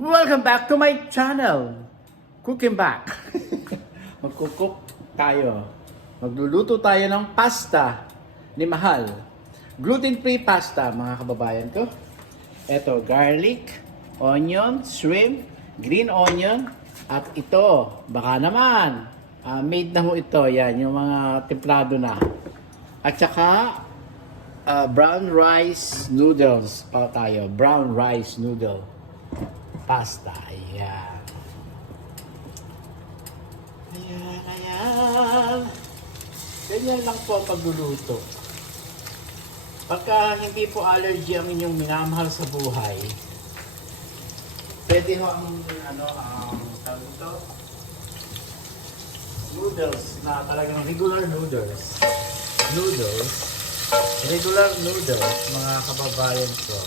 Welcome back to my channel. Cooking back. Magkukook tayo. Magluluto tayo ng pasta ni Mahal. Gluten-free pasta, mga kababayan ko. Ito, garlic, onion, shrimp, green onion, at ito, baka naman, made na ho ito. Yan, yung mga templado na. At saka, brown rice noodles pa tayo. Brown rice noodle pasta. Ayan. Ayan. Ganyan lang po pagluluto. Pagka hindi po allergy ang inyong minamahal sa buhay, pwede ho ang tawag ito, noodles na talagang regular noodles. Regular noodles, mga kababayan ko.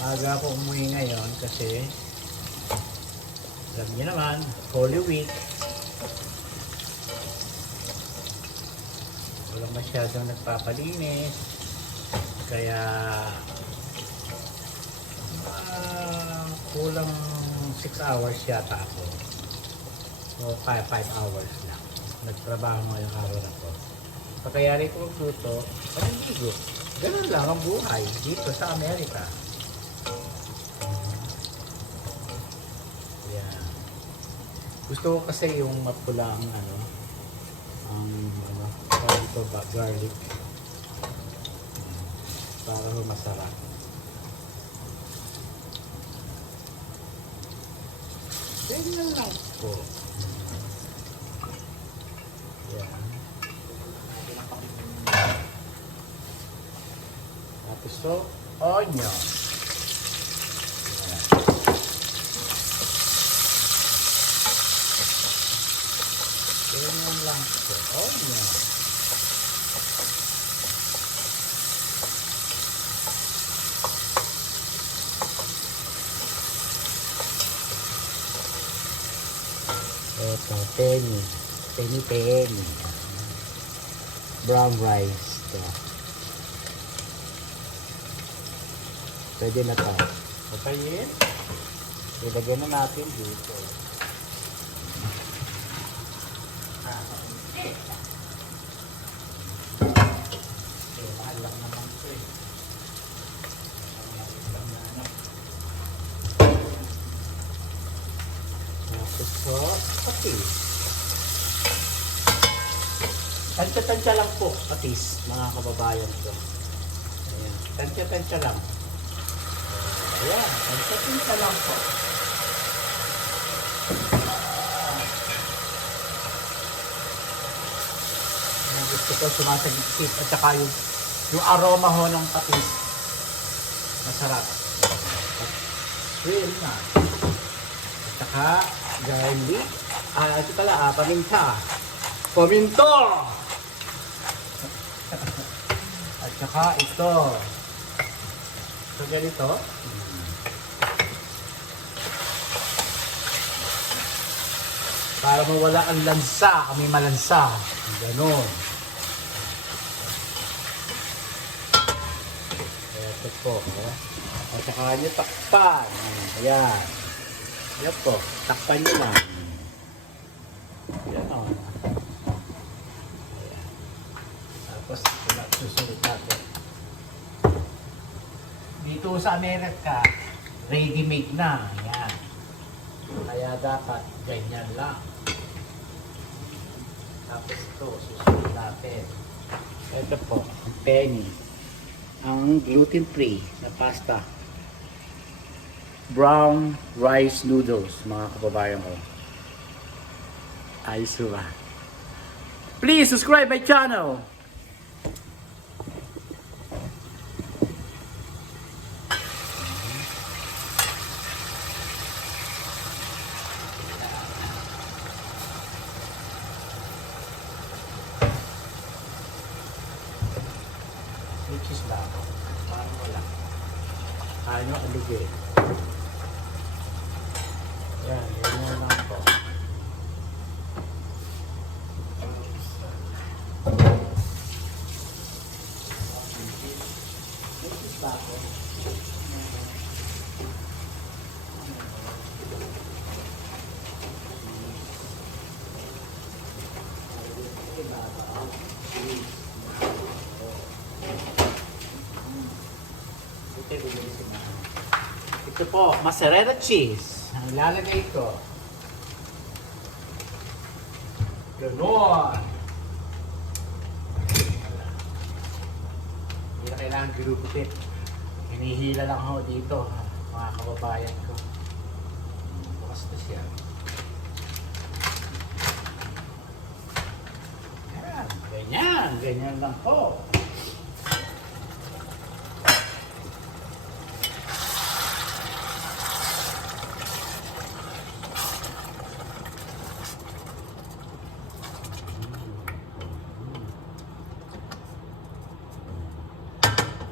Maaga ako umuwi ngayon kasi alam niyo naman, Holy Week. Walang masyadong nagpapalinis. Kaya kulang 6 hours yata ako. So 5 hours lang. Nagtrabaho ngayong araw na to. Pagkayari ko magluto, panaligo. Ganun lang ang buhay dito sa Amerika. Yeah. Gusto ko kasi yung mapula ang garlic. Para ho masarap. Ganyan lang po. Yan. Tapos to, onion. Ganyan lang po. Onion. Ito, penny. Brown rice. Ito. Pwede na ito. Patayin. Ilagyan na natin dito. Mahal lang naman ito eh. Tapos po, patis. Tansya-tansya lang po, patis, mga kababayan ko. Ayan, tansya-tansya lang. Ayan, tansya-tansya lang po. Gusto ko sumasagit at saka yung aroma ho ng patis. Masarap. Real na. At saka garlic. Ito pala, paminta. Paminto! At saka ito. So ganito. Para mawala ang lansa, kami malansa. Ganon. Ito po. At saka nyo takpan. Ayan. Ayan po. Takpan nyo na. Ayan o. Ayan. Tapos susunod natin. Dito sa Amerika, ready-made na. Ayan. Kaya dapat ganyan lang. Tapos ito, susunod natin. Ito po, ang penny. Ang gluten-free na pasta. Brown rice noodles, mga kababayan ko. Ayos ba? Please subscribe my channel. Which is lang. Parang wala. Ano, alugin. Yan, yan lang po. Ito po, mozzarella cheese. Ang ilalagay ko. Ganon. Hindi na kailangan gilugutin. Hinihila lang ako dito, mga kababayan ko. Bukas na siya. Ayan, ganyan. Ganyan lang po.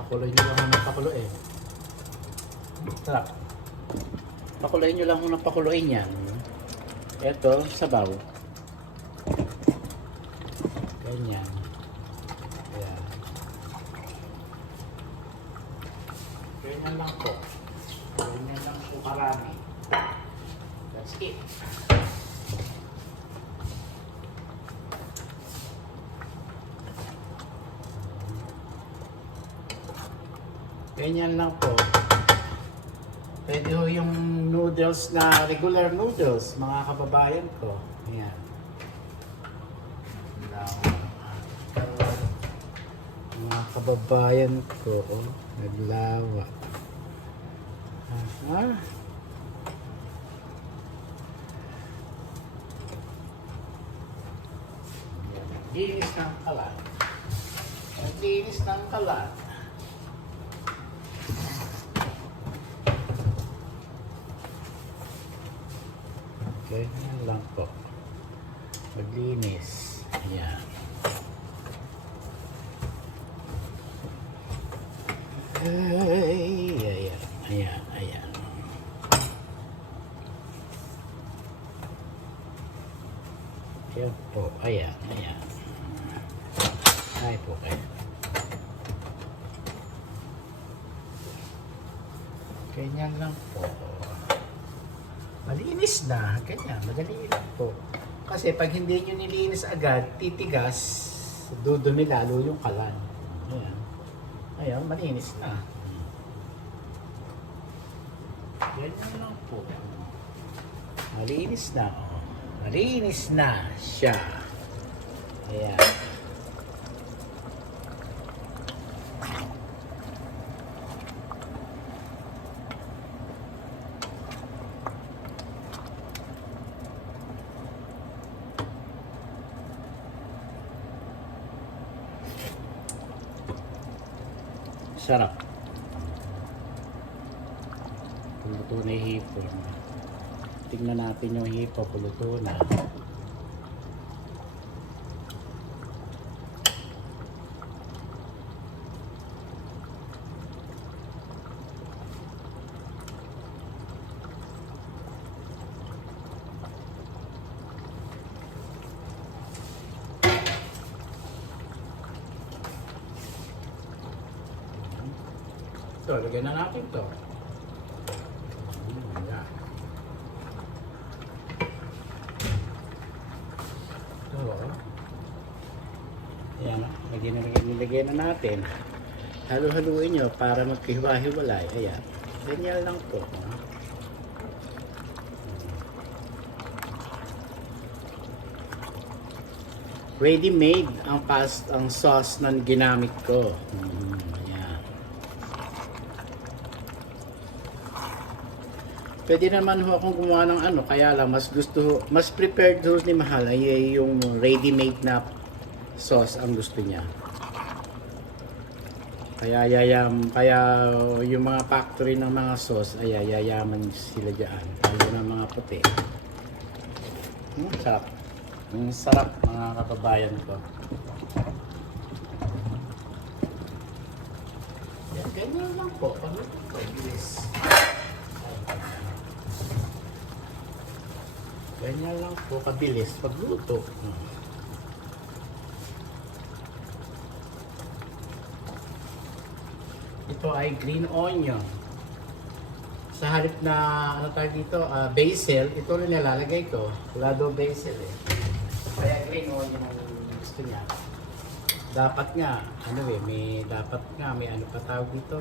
Pakuloy nyo lang ako ng pakulo eh. Sarap. Pakuloy nyo lang ako ng pakuloyin yan. Ito, sabaw. Ganyan. Ayan. Ganyan lang po. Ganyan lang po karami. That's it. Ganyan lang po. Pwede ho yung noodles na regular noodles, mga kababayan ko. Ayan. Mga kababayan ko, oh, naglawa. Aha. Naglinis ng kalat. Naglinis ng kalat. Ganyan lang po. Maglinis. Ayan. Ay, ayan. Ayan, ayan. Ayan po. Ayan, ayan. Ay po kayo. Ganyan lang po. Malinis na, ganyan, madali lang po. Kasi pag hindi nyo nilinis agad, titigas, dudumi lalo yung kalan. Ayan. Ayan, malinis na. Ganyan lang po. Malinis na. Oh. Malinis na siya. Ayan. Sarap. Puluto na yung hipon. Tingnan natin yung hipon. Puluto na. Ito, lagyan na natin ito. Ayan. Ito. Ayan, lagyan na natin. Halo-haluin nyo para magkahiwa-hiwalay. Ayan. Ganyan lang po. Ready-made ang sauce na ginamit ko. Pwede naman ho akong gumawa ng ano, kaya lang mas prepared ho ni Mahal ay yung ready-made na sauce ang gusto niya. Kaya yung mga factory ng mga sauce ay yayaman sila diyan, lalo ng mga puti. Sarap. Sarap mga kababayan ko. Yan, ganyan lang po. Pag-bilis. Ganyan lang po kabilis pagluto. Ito ay green onion. Sa halip na ano tawag dito, basil, ito rin nilalagay ko. Wala daw basil eh. Kaya green onion ang gusto niya. Dapat nga, may ano pa tawag dito,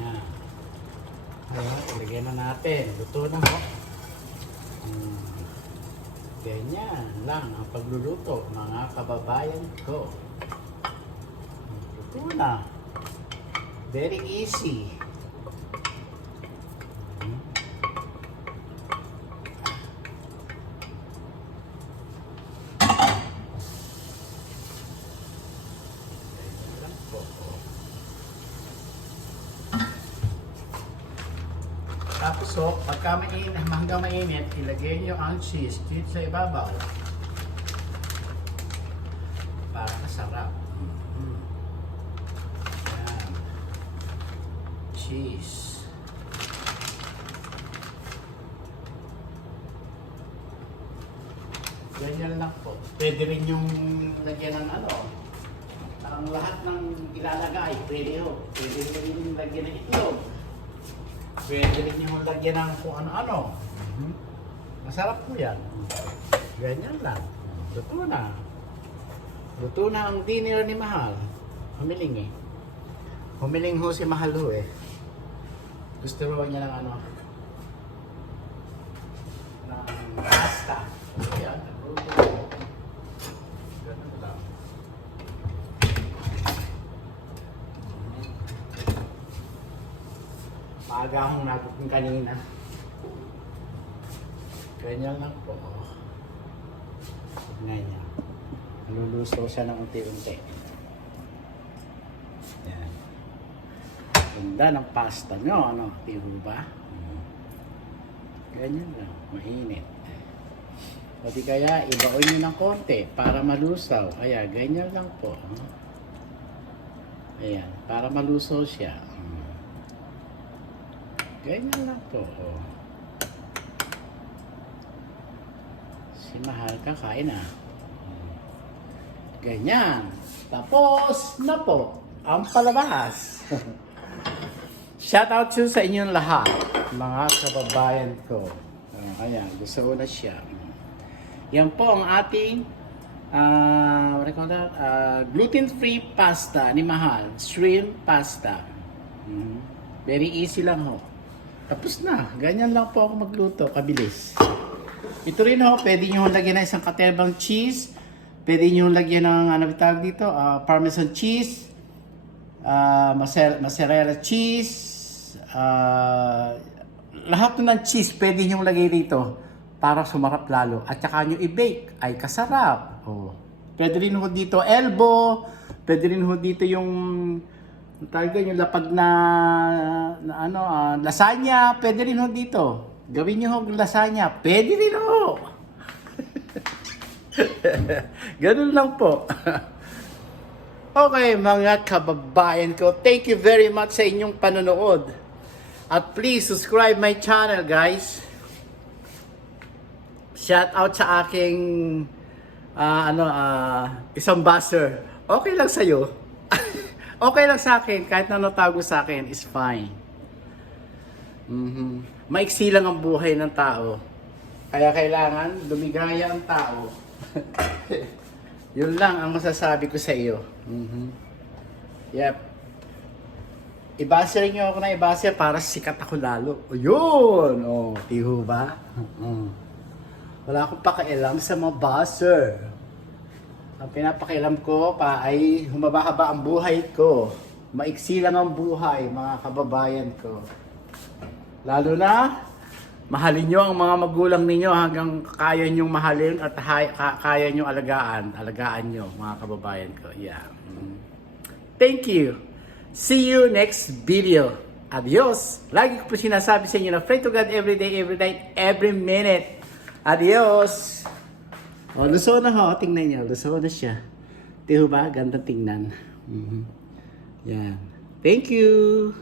Yan. Ayan, ilagyan na natin. Luto na ho. Ganyan lang ang pagluluto, mga kababayan ko. Luto na. Very easy. Ganyan lang po. Tapos pagka hanggang mainit, ilagay nyo ang cheese dito sa ibabaw. Para masarap. Yan. Cheese. Ganyan lang po. Pwede rin yung lagyan ng ang lahat ng ilalagay. Pwede ho. Pwede rin yung lagyan ng itlog. Pwede rin yung lagyan ng kung ano-ano. Masarap po yan. Ganyan lang. Luto na. Luto na ang dinner ni Mahal. Humiling eh. Humiling ho si Mahal ho eh. Gusto ro niya ng ng pasta. Yan. Ganun lang. Maaga akong natutin kanina. Ganyan lang po. Ganyan. Luluso siya ng unti-unti. Yan. Ganda ng pasta nyo, tiho ba? Ganyan lang. Mainit. O di kaya, ibaon nyo ng konti para malusaw. Ayan, ganyan lang po. Ayan, para malusaw siya. Ganyan lang po. Si Mahal kakain na. Ganyan. Tapos na po ang palabas. Shout out to sa inyong lahat, mga kababayan ko. Ayan, gusto ko na siya. Yan po ang ating gluten-free pasta ni Mahal. Shrimp pasta. Very easy lang ho. Tapos na. Ganyan lang po ako magluto. Kabilis. Ito rin ho, pwede nyo lagyan ng isang katebang cheese. Pwede nyo lagyan ng tawag dito, parmesan cheese, mozzarella cheese, lahat ng cheese pwede nyo lagay dito para sumarap lalo. At saka nyo i-bake, ay kasarap. Pwede rin ho dito elbow, pwede rin ho dito yung yung lapag na lasagna, pwede rin ho dito. Gawin nyo ho lasagna, pwede rin ho. Ganun lang po. Okay, mga kababayan ko, thank you very much sa inyong panonood. At please subscribe my channel, guys. Shout out sa aking isang buzzer. Okay lang sa'yo. Okay lang sa akin, kahit na natago sa akin, is fine. Maiksi lang ang buhay ng tao. Kaya kailangan lumigaya ang tao. Yun lang ang masasabi ko sa iyo. Yep. Ibase nyo ako na ibase para sikat ako lalo. Yun! Tiho ba? Wala akong pakialam sa mga buzzer. Ang pinapakialam ko pa ay humaba-haba ang buhay ko. Maiksi lang ang buhay, mga kababayan ko. Lalo na, mahalin nyo ang mga magulang ninyo hanggang kaya nyong mahalin at kaya nyong alagaan. Alagaan nyo, mga kababayan ko. Yeah. Thank you. See you next video. Adios. Lagi ko po sinasabi sa inyo na pray to God every day, every night, every minute. Adios. Luso na ho. Tingnan nyo. Luso na siya. Tiho ba? Ganda tingnan. Yan. Thank you.